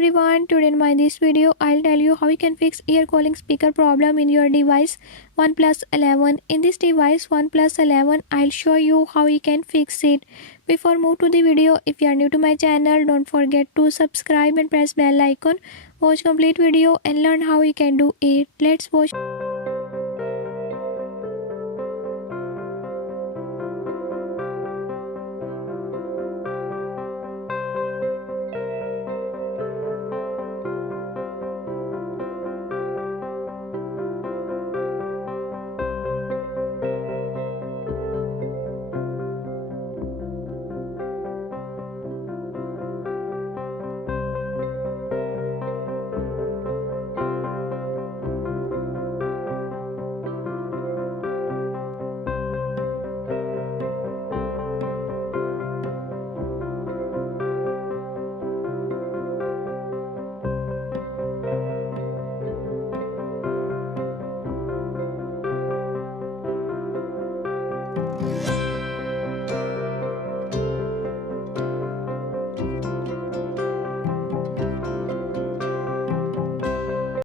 everyone, today in my this video I'll tell you how you can fix ear calling speaker problem in your device OnePlus 11. In this device OnePlus 11 I'll show you how you can fix it. Before move to the video, if you are new to my channel, don't forget to subscribe and press bell icon. Watch complete video and learn how you can do it. Let's watch.